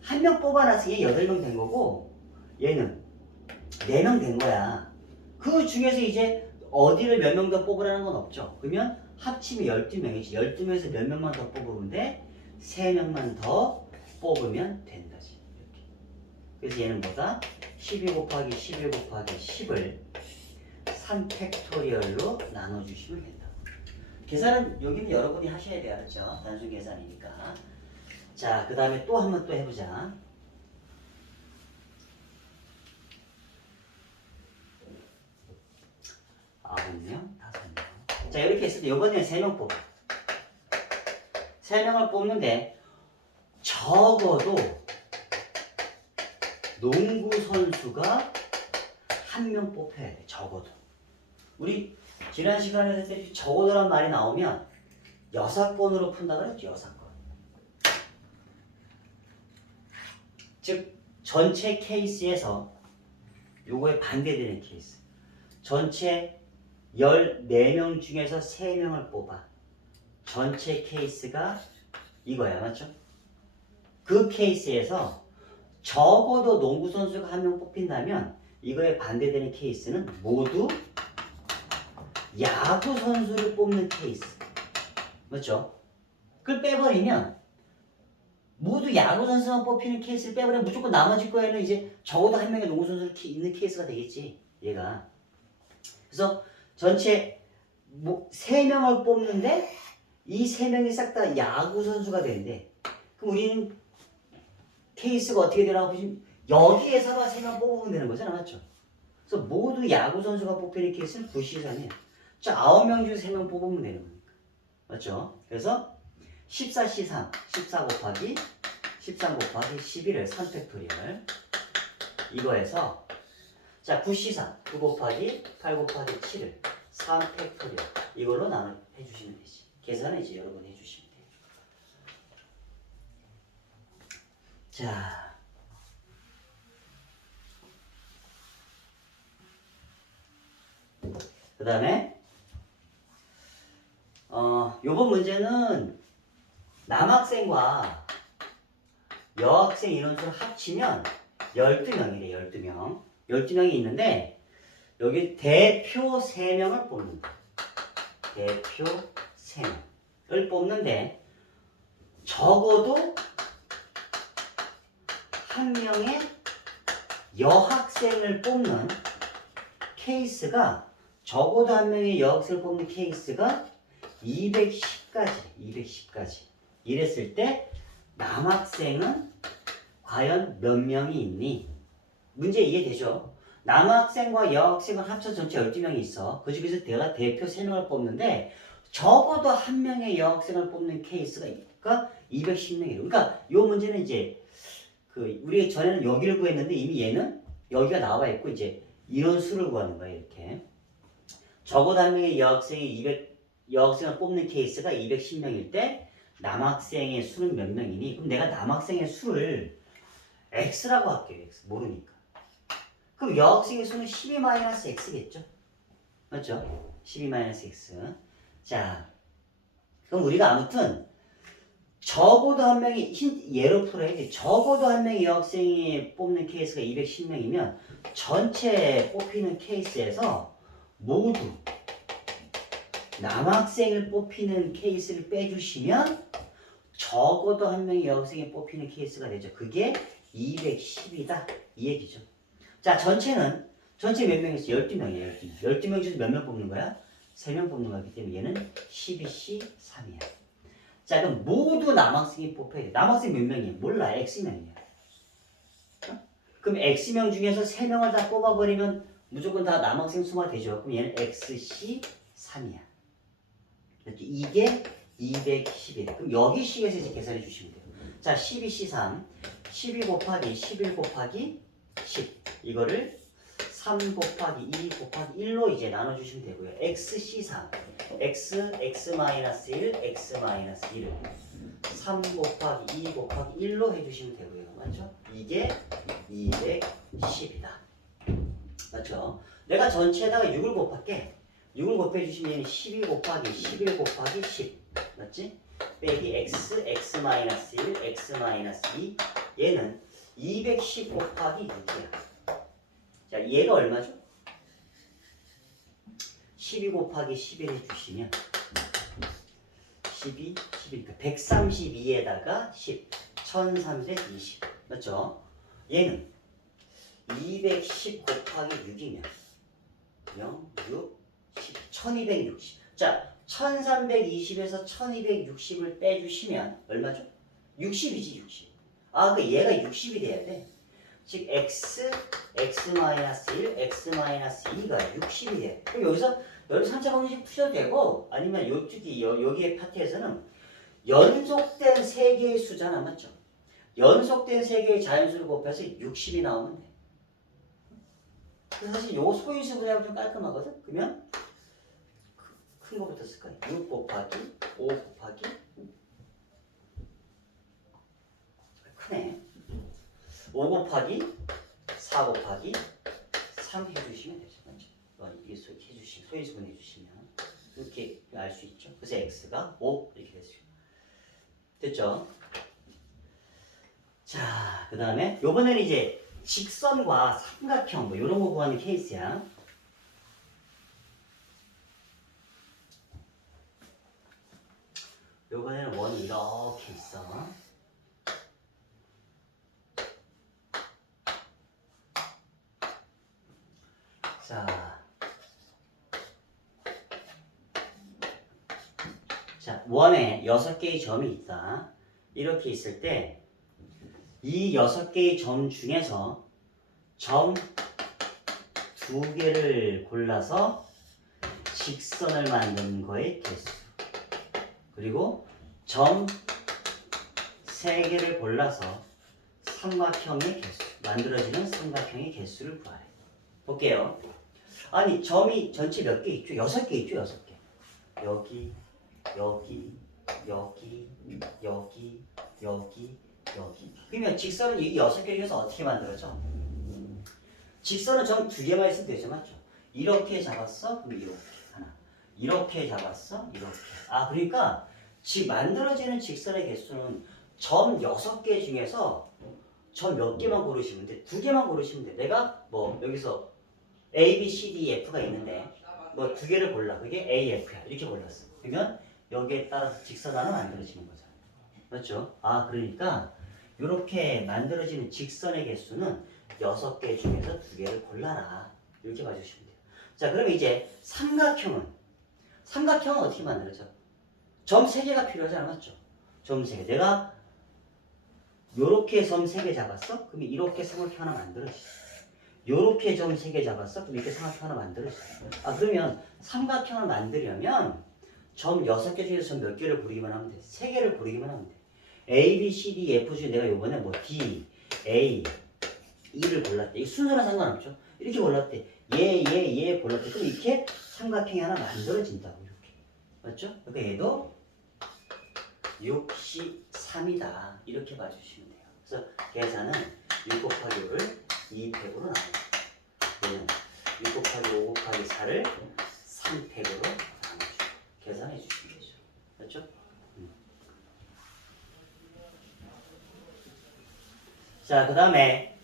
한 명 뽑아놔서 얘 8명 된 거고 얘는 4명 된 거야. 그 중에서 이제 어디를 몇 명 더 뽑으라는 건 없죠. 그러면 합치면 12명이지. 12명에서 몇 명만 더 뽑으면 돼? 3명만 더 뽑으면 된다지. 이렇게. 그래서 얘는 뭐다? 12 곱하기 11 곱하기 10을 3팩토리얼로 나눠주시면 된다. 계산은 여기는 여러분이 하셔야 돼요. 알았죠? 단순 계산이니까. 자, 그 다음에 또 한번 또 해보자. 9명, 5명. 자, 이렇게 했을 때 이번에는 3명 뽑아. 3명을 뽑는데 적어도 농구 선수가 1명 뽑혀야 돼. 적어도. 우리 지난 시간에 했을 때 적어도란 말이 나오면 6건으로 푼다 그랬죠. 6건. 즉 전체 케이스에서 요거에 반대되는 케이스. 전체 14명 중에서 3명을 뽑아. 전체 케이스가 이거야. 맞죠? 그 케이스에서 적어도 농구 선수가 1명 뽑힌다면 이거에 반대되는 케이스는 모두 야구 선수를 뽑는 케이스. 맞죠? 그걸 빼버리면 모두 야구 선수만 뽑히는 케이스를 빼버리면 무조건 나머지 거에는 이제 적어도 1명의 농구 선수를 있는 케이스가 되겠지. 얘가. 그래서 전체 3명을 뽑는데 이 3명이 싹 다 야구 선수가 되는데 그럼 우리는 케이스가 어떻게 되라고 보시면 여기에서만 3명 뽑으면 되는 거잖아. 맞죠? 그래서 모두 야구 선수가 뽑히는 케이스는 부시산이야. 자, 9명 중에 3명 뽑으면 되는 거니까. 맞죠? 그래서 14C3, 14 곱하기 13 곱하기 11을 3팩토리얼 이거에서 자 9C3, 9 곱하기 8 곱하기 7을 3팩토리얼 이걸로 나눠 해주시면 되지. 계산은 이제 여러분이 해주시면 돼요. 자, 그 다음에 요번 문제는 남학생과 여학생 인원수를 합치면 12명이래. 12명. 12명이 있는데 여기 대표 3명을 뽑는다. 대표 3명을 뽑는데 적어도 한 명의 여학생을 뽑는 케이스가 적어도 한 명의 여학생을 뽑는 케이스가 210까지 이랬을 때 남학생은 과연 몇 명이 있니? 문제 이해되죠? 남학생과 여학생을 합쳐 전체 12명이 있어. 그 중에서 내가 대표 3명을 뽑는데 적어도 한 명의 여학생을 뽑는 케이스가 210명이에요. 그러니까 이 문제는 이제 우리 전에는 여기를 구했는데 이미 얘는 여기가 나와 있고 이제 이런 수를 구하는 거예요. 이렇게 적어도 한 명의 여학생을 뽑는 케이스가 210명일 때 남학생의 수는 몇 명이니? 그럼 내가 남학생의 수를 x라고 할게요. x 모르니까. 그럼 여학생의 수는 12-x겠죠? 맞죠? 12-x. 자, 그럼 우리가 아무튼 적어도 한 명이 예로 풀어야지. 적어도 한 명의 여학생이 뽑는 케이스가 210명이면 전체 뽑히는 케이스에서 모두 남학생을 뽑히는 케이스를 빼주시면 적어도 한 명의 여학생이 뽑히는 케이스가 되죠. 그게 210이다. 이 얘기죠. 자, 전체 몇 명이었어? 12명이에요. 12명 중에서 몇 명 뽑는 거야? 3명 뽑는 거기 때문에 얘는 12C3이야. 자, 그럼 모두 남학생이 뽑혀야 돼. 남학생 몇 명이야? 몰라. X명이야. 그럼 X명 중에서 3명을 다 뽑아버리면 무조건 다 남학생 수가 되죠. 그럼 얘는 XC3이야. 이렇게 이게 210이래. 그럼 여기 식에서 이제 계산해 주시면 돼요. 자, 12C3, 12 곱하기 11 곱하기 10 이거를 3 곱하기 2 곱하기 1로 이제 나눠주시면 되고요. XC3, x-1, x-1을 3 곱하기 2 곱하기 1로 해주시면 되고요. 맞죠? 이게 210이다. 맞죠? 내가 전체에다가 6을 곱할게. 6을 곱해주시면 12 곱하기 11 곱하기 10 맞지? 빼기 x, x-1, x-2 얘는 210 곱하기 6이야. 자, 얘가 얼마죠? 12 곱하기 11 해주시면 12, 11, 그러니까 132에다가 10, 1320 맞죠? 얘는 210 곱하기 6이면 0, 6, 10, 1260 자, 1320에서 1260을 빼주시면 얼마죠? 60이지 60 아, 그 얘가 60이 돼야 돼 즉 x, x-1, x-2가 60이 돼. 그럼 여기서 3차 방정식 푸셔도 되고 아니면 요쪽이 여기의 파트에서는 연속된 3개의 수잖아. 맞죠? 연속된 3개의 자연수를 곱해서 60이 나오면 돼. 그래서 사실 요 소인수 분해하면 좀 깔끔하거든? 그러면 큰 거부터 쓸 거야. 6 곱하기 5 곱하기 크네. 5 곱하기 4 곱하기 3 해주시면 되죠. 맞죠? 이게 해주시면, 소인수분 해주시면 이렇게 알 수 있죠. 그래서 x가 5 이렇게 됐어요. 됐죠? 자, 그 다음에 요번에는 이제 직선과 삼각형 뭐 이런 거 구하는 케이스야. 요번에는 원이 이렇게 있어. 자, 원에 6개의 점이 있다. 이렇게 있을 때 이 6개의 점 중에서 점 2개를 골라서 직선을 만드는 거의 개수 그리고 점 3개를 골라서 삼각형의 개수 만들어지는 삼각형의 개수를 구하래. 볼게요. 아니 점이 전체 몇 개 있죠? 6개 있죠? 6개. 여기 여기 여기 여기 여기 여기 그러면 직선은 이 6개 중에서 어떻게 만들어져? 직선은 점 2개만 있으면 되죠. 맞죠? 이렇게 잡았어? 그럼 이렇게 하나 이렇게 잡았어? 이렇게 아 그러니까 만들어지는 직선의 개수는 점 6개 중에서 점 몇 개만 고르시면 돼. 2개만 고르시면 돼. 내가 뭐 여기서 A, B, C, D, F가 있는데 뭐 2개를 골라. 그게 A, F야. 이렇게 골랐어. 그러면 여기에 따라서 직선 하나 만들어지는 거잖아. 맞죠? 아 그러니까 이렇게 만들어지는 직선의 개수는 6개 중에서 2개를 골라라. 이렇게 봐주시면 돼요. 자 그러면 이제 삼각형은 어떻게 만들어져? 점 3개가 필요하잖아. 맞죠? 점 3개. 내가 요렇게 점 3개 잡았어? 그럼 이렇게 삼각형 하나 만들어지. 요렇게 점 3개 잡았어? 그럼 이렇게 삼각형 하나 만들어지. 아 그러면 삼각형을 만들려면 점 6개 중에서 점 몇 개를 고르기만 하면 돼. 3개를 고르기만 하면 돼. A, B, C, D, F 중에 내가 요번에 뭐 D, A, E를 골랐대. 이 순서랑 상관없죠. 이렇게 골랐대. 얘 골랐대. 그럼 이렇게 삼각형이 하나 만들어진다고 이렇게. 맞죠? 그러니까 얘도 63이다. 이렇게 봐주시면 돼요. 그래서 계산은 6 곱하기 5를 2팩으로 나눕니다. 얘는 6 곱하기 5 곱하기 4를 3팩으로 나눠주고 계산해 주시면 되죠. 맞죠? 자, 그 다음에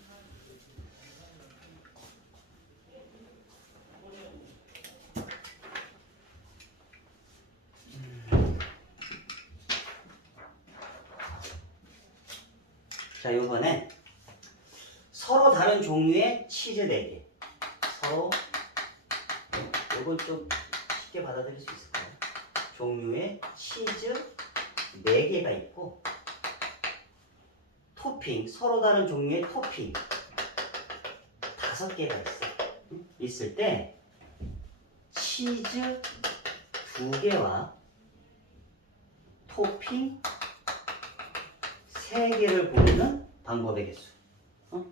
자, 요번엔 서로 다른 종류의 치즈 4개. 서로 요건 좀 쉽게 받아들일 수 있을까요? 종류의 치즈 4개가 있고 토핑, 서로 다른 종류의 토핑 5개가 있어. 있을 때 치즈 2개와 토핑 3개를 고르는 방법의 개수.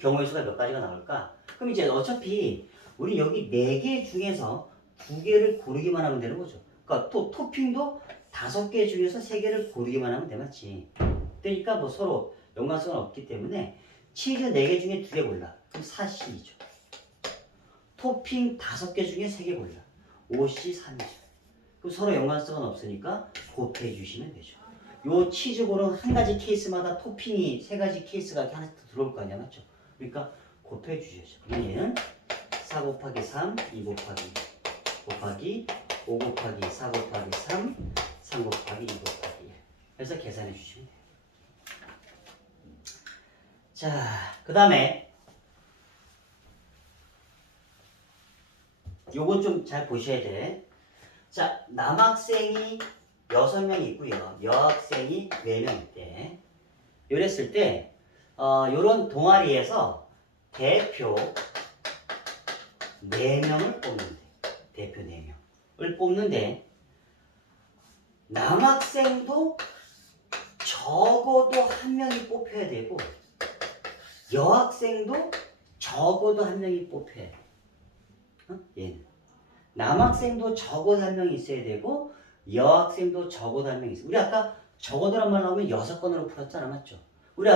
경우의 수가 몇 가지가 나올까? 그럼 이제 어차피 우리 여기 4개 중에서 2개를 고르기만 하면 되는 거죠. 그러니까 토핑도 5개 중에서 3개를 고르기만 하면 돼, 맞지? 그러니까 뭐 서로 연관성은 없기 때문에 치즈 4개 중에 2개 골라. 그럼 4C이죠. 토핑 5개 중에 3개 골라. 5C, 3이죠. 그럼 서로 연관성은 없으니까 곱해 주시면 되죠. 요 치즈볼은 한 가지 케이스마다 토핑이 3가지 케이스가 이렇게 하나씩 더 들어올 거 아니야, 맞죠? 그러니까 곱해 주셔야죠. 그럼 얘는 4 곱하기 3, 2 곱하기 5 곱하기 4 곱하기 3, 3 곱하기 2 곱하기 1. 그래서 계산해 주시면 돼요. 자, 그 다음에 요거 좀 잘 보셔야 돼. 자, 남학생이 6명 있고요. 여학생이 4명 있대. 이랬을 때 요런 동아리에서 대표 4명을 뽑는데, 대표 4명을 뽑는데 남학생도 적어도 1명이 뽑혀야 되고 여학생도 적어도 1명이 뽑혀야 돼. 얘는 남학생도 적어도 1명이 있어야 되고 여학생도 적어도 1명이 있어요. 우리 아까 적어도란 말 나오면 6건으로 풀었잖아, 맞죠? 우리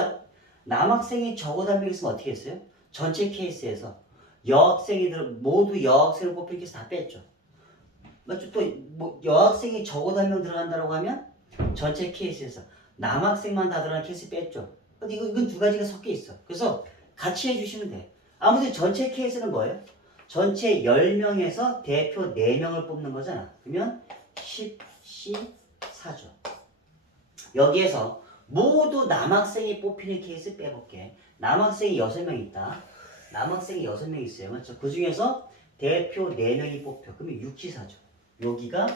남학생이 적어도 1명 있으면 어떻게 했어요? 전체 케이스에서 여학생이들 모두 여학생을 뽑힐 케이스 다 뺐죠. 맞죠? 또 뭐 여학생이 적어도 1명 들어간다고 하면 전체 케이스에서 남학생만 다 들어가는 케이스 뺐죠. 근데 이건 2가지가 섞여 있어. 그래서 같이 해주시면 돼. 아무튼 전체 케이스는 뭐예요? 전체 10명에서 대표 4명을 뽑는 거잖아. 그러면 10C4죠. 여기에서 모두 남학생이 뽑히는 케이스 빼볼게. 남학생이 6명 있다. 남학생이 6명 있어요. 맞죠? 그 중에서 대표 4명이 뽑혀. 그러면 6C4죠. 여기가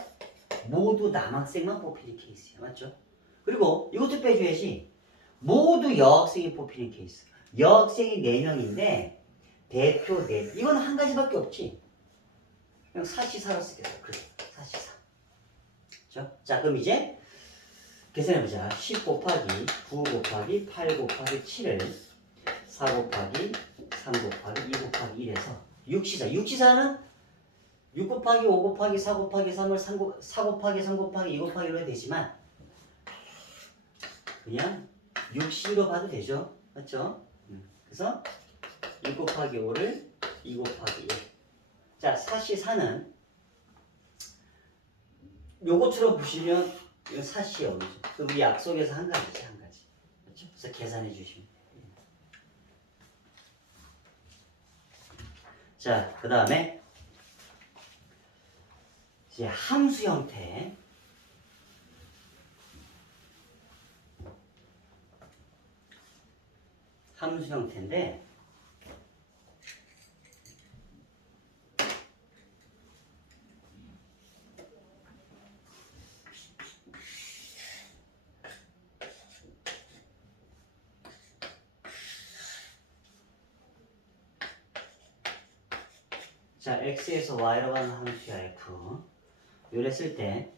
모두 남학생만 뽑히는 케이스야. 맞죠? 그리고 이것도 빼줘야지. 모두 여학생이 뽑히는 케이스. 여학생이 4명인데 대표 4명. 이건 한 가지밖에 없지. 그냥 4C4로 쓰겠어. 그래. 4C4. 그렇죠? 자, 그럼 이제 계산해보자. 10 곱하기 9 곱하기 8 곱하기 7을 4 곱하기 3 곱하기 2 곱하기 1에서 6C4. 6C4는 6 곱하기 5 곱하기 4 곱하기 3을 4 곱하기 3 곱하기 2 곱하기 1로 되지만 그냥 6C로 봐도 되죠. 맞죠? 그래서 1 곱하기 5를 2 곱하기 1. 자, 4C4는 요것처럼 보시면 이건 4C에 오죠. 그럼 우리 약속에서 한 가지지, 한 가지. 그렇죠? 그래서 계산해 주시면 돼요. 자, 그 다음에 이제 함수 형태. 함수 형태인데 자, x에서 y로 가는 함수야 f. 요랬을 때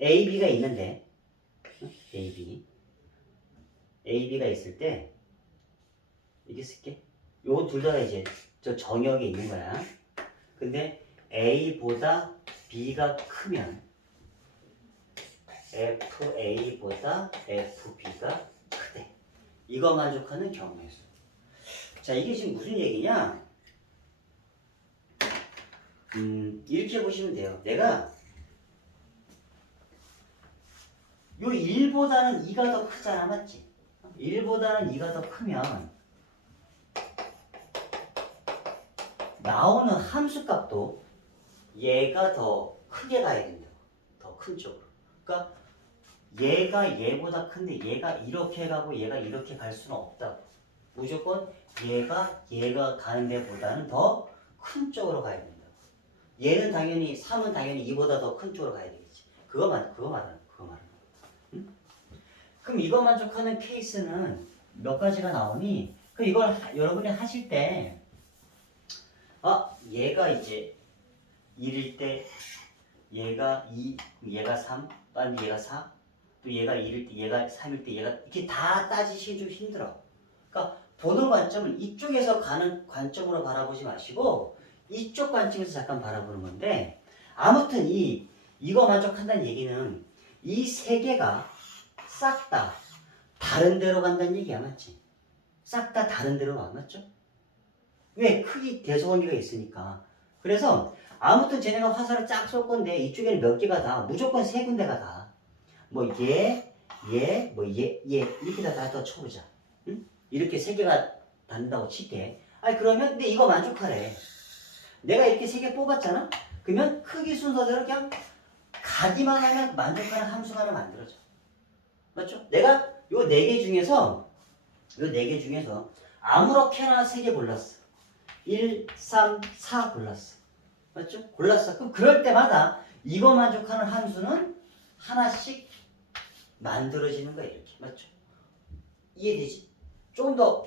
a, b가 있는데 a, b가 있을 때 이렇게 쓸게. 요건 둘 다 이제 저 정역에 있는 거야. 근데 a보다 b가 크면 fa보다 fb가 크대. 이거 만족하는 경우의 수. 자, 이게 지금 무슨 얘기냐? 이렇게 보시면 돼요. 내가 요 1보다는 2가 더 크잖아, 맞지? 1보다는 2가 더 크면 나오는 함수값도 얘가 더 크게 가야 된다고. 더 큰 쪽으로. 그러니까 얘가 얘보다 큰데 얘가 이렇게 가고 얘가 이렇게 갈 수는 없다고. 무조건 얘가 가는 데보다는 더 큰 쪽으로 가야 된다고. 얘는 당연히 3은 당연히 2보다 더 큰 쪽으로 가야 되겠지. 그거 말하는 거야. 응? 그럼 이거 만족하는 케이스는 몇 가지가 나오니? 그럼 이걸 여러분이 하실 때 얘가 이제 1일 때 얘가 2, 얘가 3, 또 아니면 얘가 4, 또 얘가 1일 때 얘가 3일 때 얘가 이렇게 다 따지시기 좀 힘들어. 그러니까 보는 관점을 이쪽에서 가는 관점으로 바라보지 마시고 이쪽 관점에서 잠깐 바라보는 건데 아무튼 이거 만족한다는 얘기는 이 세 개가 싹 다 다른 데로 간다는 얘기야, 맞지? 싹 다 다른 데로 가, 맞죠? 왜? 크기 대소관계가 있으니까. 그래서 아무튼 쟤네가 화살을 쫙 쏠 건데 이쪽에는 몇 개가 다 무조건 세 군데가 다. 뭐 얘 이렇게 다 쳐보자. 응? 이렇게 세 개가 닿는다고 칠게. 아니 그러면 근데 이거 만족하래. 내가 이렇게 세 개 뽑았잖아. 그러면 크기 순서대로 그냥 가기만 하면 만족하는 함수가 하나 만들어져. 맞죠? 내가 요 네 개 중에서 아무렇게나 세 개 골랐어. 1, 3, 4 골랐어. 맞죠? 골랐어. 그럼 그럴 때마다 이거 만족하는 함수는 하나씩 만들어지는 거야, 이렇게. 맞죠? 이해되지? 좀 더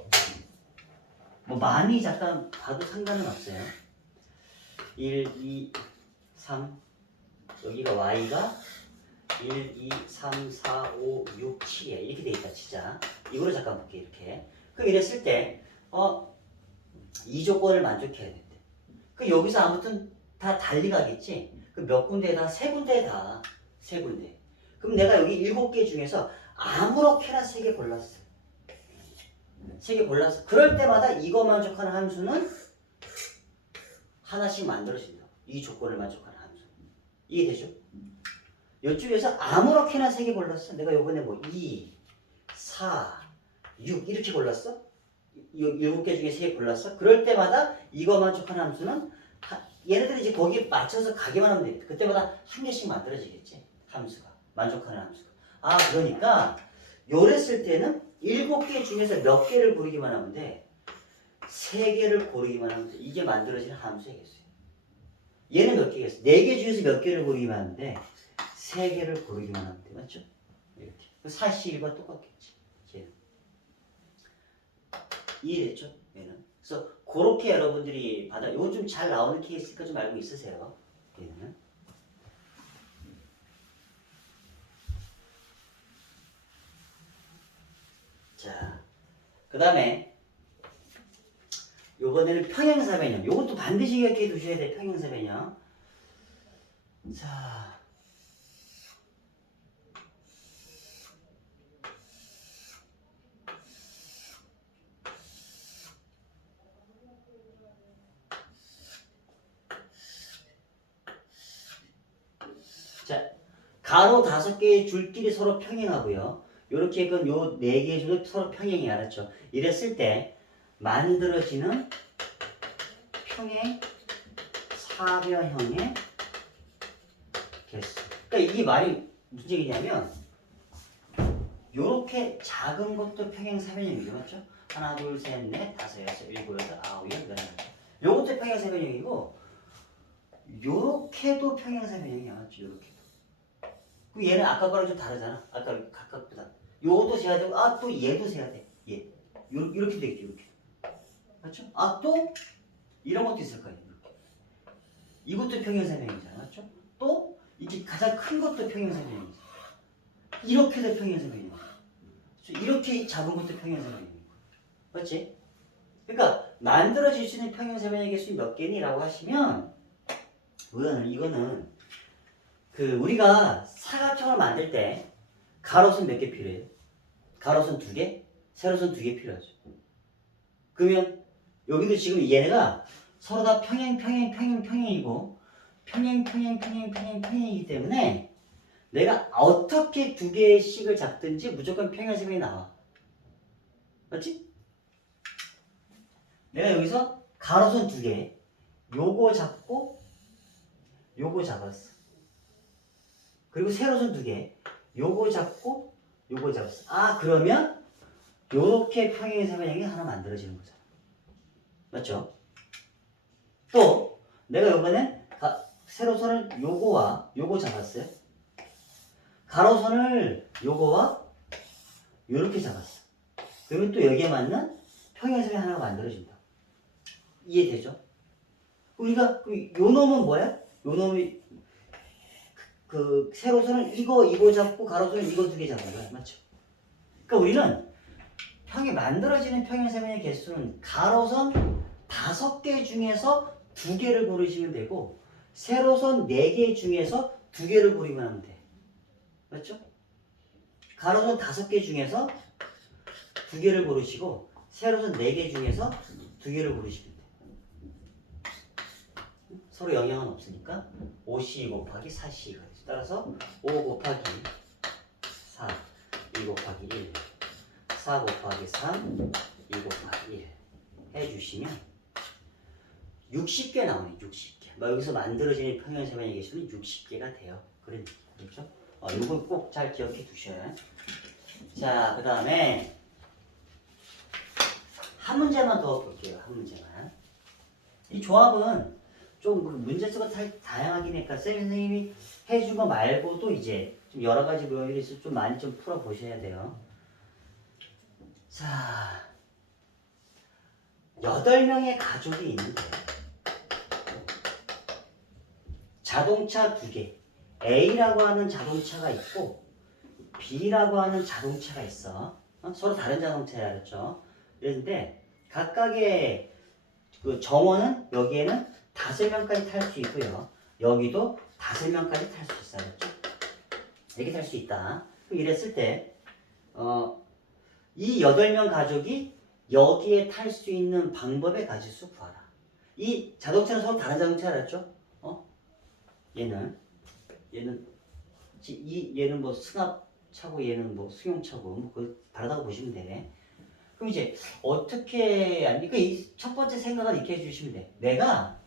뭐 많이 잠깐 봐도 상관은 없어요. 1, 2, 3 여기가 y가 1, 2, 3, 4, 5, 6, 7이야. 이렇게 돼 있다, 진짜. 이거를 잠깐 볼게, 이렇게. 그럼 이랬을 때, 이 조건을 만족해야 된대. 그 여기서 아무튼 다 달리 가겠지? 그 몇 군데다? 세 군데다. 세 군데. 그럼 내가 여기 7개 중에서 아무렇게나 3개 골랐어. 3개 골랐어. 그럴 때마다 이거 만족하는 함수는 하나씩 만들어진다. 이 조건을 만족하는 함수. 이해되죠? 이쪽에서 아무렇게나 3개 골랐어. 내가 요번에 뭐 2, 4, 6 이렇게 골랐어. 7개 중에 3개 골랐어. 그럴 때마다 이거 만족하는 함수는 얘네들이 이제 거기에 맞춰서 가기만 하면 돼. 그때마다 한 개씩 만들어지겠지. 함수가. 만족하는 함수가. 아, 그러니까 요랬을 때는 7개 중에서 몇 개를 고르기만 하면 돼. 3개를 고르기만 하면 돼. 이게 만들어지는 함수이겠어요. 얘는 몇 개겠어? 4개 중에서 몇 개를 고르기만 하면 돼. 3개를 고르기만 하면 돼. 맞죠? 이렇게. 41과 똑같겠지. 얘는. 이해됐죠? 얘는. 그래서 그렇게 여러분들이 이건 좀 잘 나오는 케이스니까 좀 알고 있으세요. 얘는. 자, 그 다음에 요번에는 평행사 변형. 요것도 반드시 기억해 두셔야 돼. 평행사 변형. 자, 가로 5개의 줄끼리 서로 평행하고요. 요렇게 요 4개의 줄도 서로 평행이 알았죠. 이랬을 때 만들어지는 평행 사변형의 개수. 그러니까 이게 말이 무슨 얘기냐면 요렇게 작은 것도 평행 사변형이죠. 맞죠? 하나, 둘, 셋, 넷, 다섯, 여섯, 일곱, 여덟, 아홉, 열, 열하나. 요것도 평행 사변형이고 요렇게도 평행 사변형이야. 맞죠? 요렇게. 그 얘는 아까 거랑 좀 다르잖아. 아까 각각보다. 요것도 세야 되고, 또 얘도 세야 돼. 얘. 이렇게 되겠죠, 이렇게. 맞죠? 또 이런 것도 있을 거예요. 이렇게. 이것도 평행사변형이잖아. 맞죠? 또 이게 가장 큰 것도 평행사변형이지. 이렇게도 평행사변형이고. 이렇게 작은 것도 평행사변형이고. 맞지? 그러니까 만들어질 수 있는 평행사변형의 개수는 몇 개니? 라고 하시면 이거는 우리가 사각형을 만들 때 가로선 몇 개 필요해요? 가로선 2개? 세로선 2개 필요하죠. 그러면 여기도 지금 얘네가 서로 다 평행이고 평행이기 때문에 내가 어떻게 2개씩을 잡든지 무조건 평행사변이 나와. 맞지? 내가 여기서 가로선 2개 요거 잡고 요거 잡았어. 그리고 세로선 2개 요거 잡고 요거 잡았어. 그러면 요렇게 평행사변형이 하나 만들어지는 거잖아. 맞죠? 또 내가 요번에 세로선을 요거와 요거 잡았어요. 가로선을 요거와 요렇게 잡았어. 그러면 또 여기에 맞는 평행사변 하나가 만들어진다. 이해되죠? 우리가 요 놈은 뭐야? 요 놈이 그 세로선은 이거 잡고 가로선은 이거 두 개 잡는 거야. 맞죠? 그러니까 우리는 평이 만들어지는 평행세면의 개수는 가로선 5개 중에서 2개를 고르시면 되고 세로선 4개 중에서 2개를 고르면 하면 돼. 맞죠? 가로선 5개 중에서 2개를 고르시고 세로선 4개 중에서 2개를 고르시면 돼. 서로 영향은 없으니까 5C 곱하기 4C가 되죠. 따라서 5 곱하기 4, 2 곱하기 1, 4 곱하기 3, 2 곱하기 1 해주시면 60개 나오네. 60개. 여기서 만들어지는 평행세면의 개수는 60개가 돼요. 그렇죠? 이건 꼭 잘 기억해 두셔요. 자, 그 다음에 한 문제만 더 볼게요. 한 문제만. 이 조합은 좀 문제수가 다양하긴 하니까 선생님이 해준 거 말고도 이제 좀 여러 가지 모형이 있어서 좀 많이 좀 풀어 보셔야 돼요. 자, 8명의 가족이 있는데 자동차 2개, A라고 하는 자동차가 있고 B라고 하는 자동차가 있어. 서로 다른 자동차야, 알았죠? 그런데 각각의 그 정원은 여기에는 5명까지 탈 수 있고요. 여기도 5명까지 탈 수 있어, 알았죠? 이렇게 탈 수 있다. 그럼 이랬을 때 이 8명 가족이 여기에 탈 수 있는 방법의 가지수 구하라. 이 자동차는 서로 다른 자동차 알았죠? 얘는 얘는 뭐 승합차고 얘는 뭐 승용차고 뭐 그 다르다고 보시면 돼. 그럼 이제 어떻게 그러니까 이 첫 번째 생각은 이렇게 해주시면 돼. 내가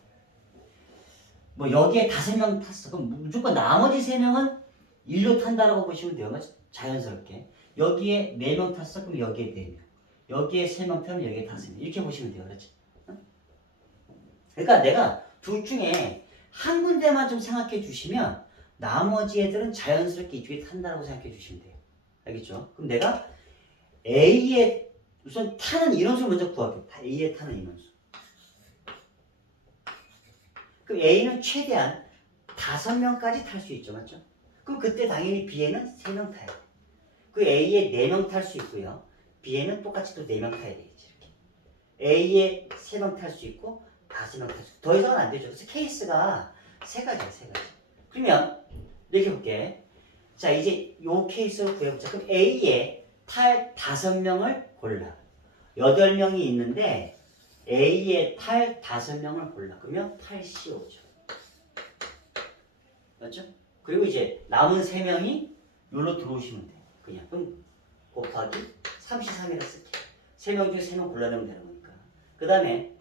뭐 여기에 5명 탔어. 그럼 무조건 나머지 3명은 일로 탄다라고 보시면 돼요. 자연스럽게. 여기에 4명 탔어. 그럼 여기에 4명. 여기에 3명 타면 여기에 5명. 이렇게 보시면 돼요. 그렇지? 그러니까 내가 둘 중에 한 군데만 좀 생각해 주시면 나머지 애들은 자연스럽게 이쪽에 탄다라고 생각해 주시면 돼요. 알겠죠? 그럼 내가 A에 우선 타는 인원수 먼저 구할게요. A에 타는 인원수. 그럼 A는 최대한 5명까지 탈 수 있죠. 맞죠? 그럼 그때 당연히 B에는 3명 타야 돼. 그 A에 4명 탈 수 있고요. B에는 똑같이 또 4명 타야 되겠지. 이렇게. A에 3명 탈 수 있고 5명 탈 수 있고 더 이상은 안 되죠. 그래서 케이스가 3가지야. 3가지. 그러면 이렇게 볼게. 자, 이제 요 케이스를 구해보자. 그럼 A에 탈 5명을 골라. 8명이 있는데 A에 탈 5명을 골라. 그러면 8CO죠. 맞죠? 그리고 이제 남은 3명이 여기로 들어오시면 돼요. 그냥 그럼 곱하기 33이라 쓸게. 3명 중에 3명 골라내면 되는 거니까. 그 다음에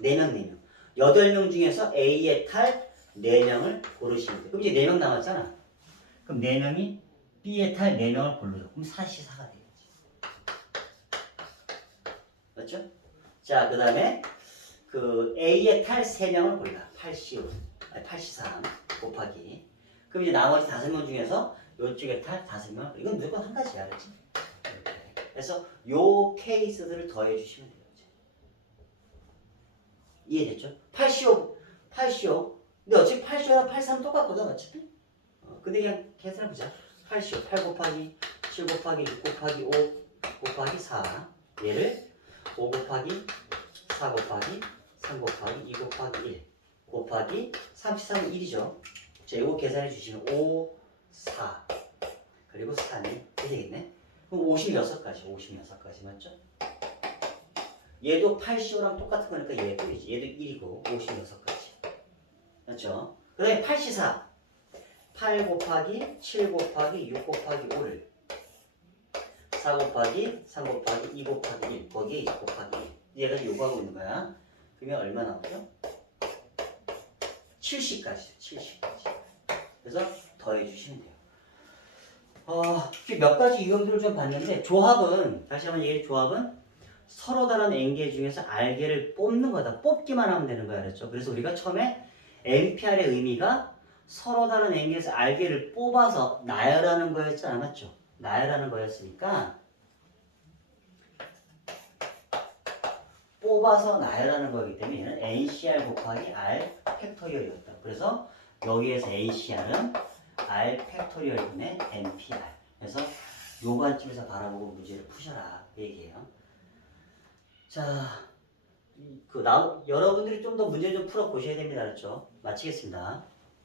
4명. 8명 중에서 A에 탈 4명을 고르시면 돼요. 그럼 이제 4명 남았잖아. 그럼 4명이 B에 탈 4명을 고르죠. 그럼 4C4가 되겠지. 맞죠? 자, 그 다음에 그 A에 탈 3명을 골라. 8C3 곱하기. 그럼 이제 나머지 5명 중에서 이쪽에 탈 5명. 이건 무조건 한 가지야. 그렇지? 그래서 요 케이스들을 더해 주시면 돼요. 이해됐죠? 8CO. 근데 어차피 8CO랑 83은 똑같거든, 어차피. 근데 그냥 계산해보자. 8CO, 8 곱하기 7 곱하기 6 곱하기 5 곱하기 4. 얘를 5 곱하기 4 곱하기 3 곱하기 2 곱하기 1 곱하기 33은 1이죠. 자, 이거 계산해 주시면 5, 4 그리고 3이 되겠네. 그럼 56가지 맞죠? 얘도 8CO랑 똑같은 거니까 얘도 1이고 56가지 맞죠? 그 다음에 8C4 8 곱하기 7 곱하기 6 곱하기 5를 4 곱하기 3 곱하기 2 곱하기 1 거기에 2 곱하기 1 얘가 요구하고 있는 거야. 그러면 얼마 나오죠? 70까지 그래서 더해 주시면 돼요. 몇 가지 유형들을 좀 봤는데 조합은 다시 한번 얘기해 조합은 서로 다른 N개 중에서 R개를 뽑는 거다. 뽑기만 하면 되는 거야. 알았죠? 그래서 우리가 처음에 NPR의 의미가 서로 다른 N개에서 R개를 뽑아서 나열하는 거였잖아. 맞죠? 나열하는 거였으니까 뽑아서 나열하는 거기 때문에 얘는 NCR 곱하기 R 팩토리얼이었다. 그래서 여기에서 ACR은 R 팩토리얼분의 NPR. 그래서 요 관점에서 바라보고 문제를 푸셔라. 그 얘기예요. 자, 여러분들이 좀 더 문제 좀 풀어 보셔야 됩니다. 그렇죠? 마치겠습니다.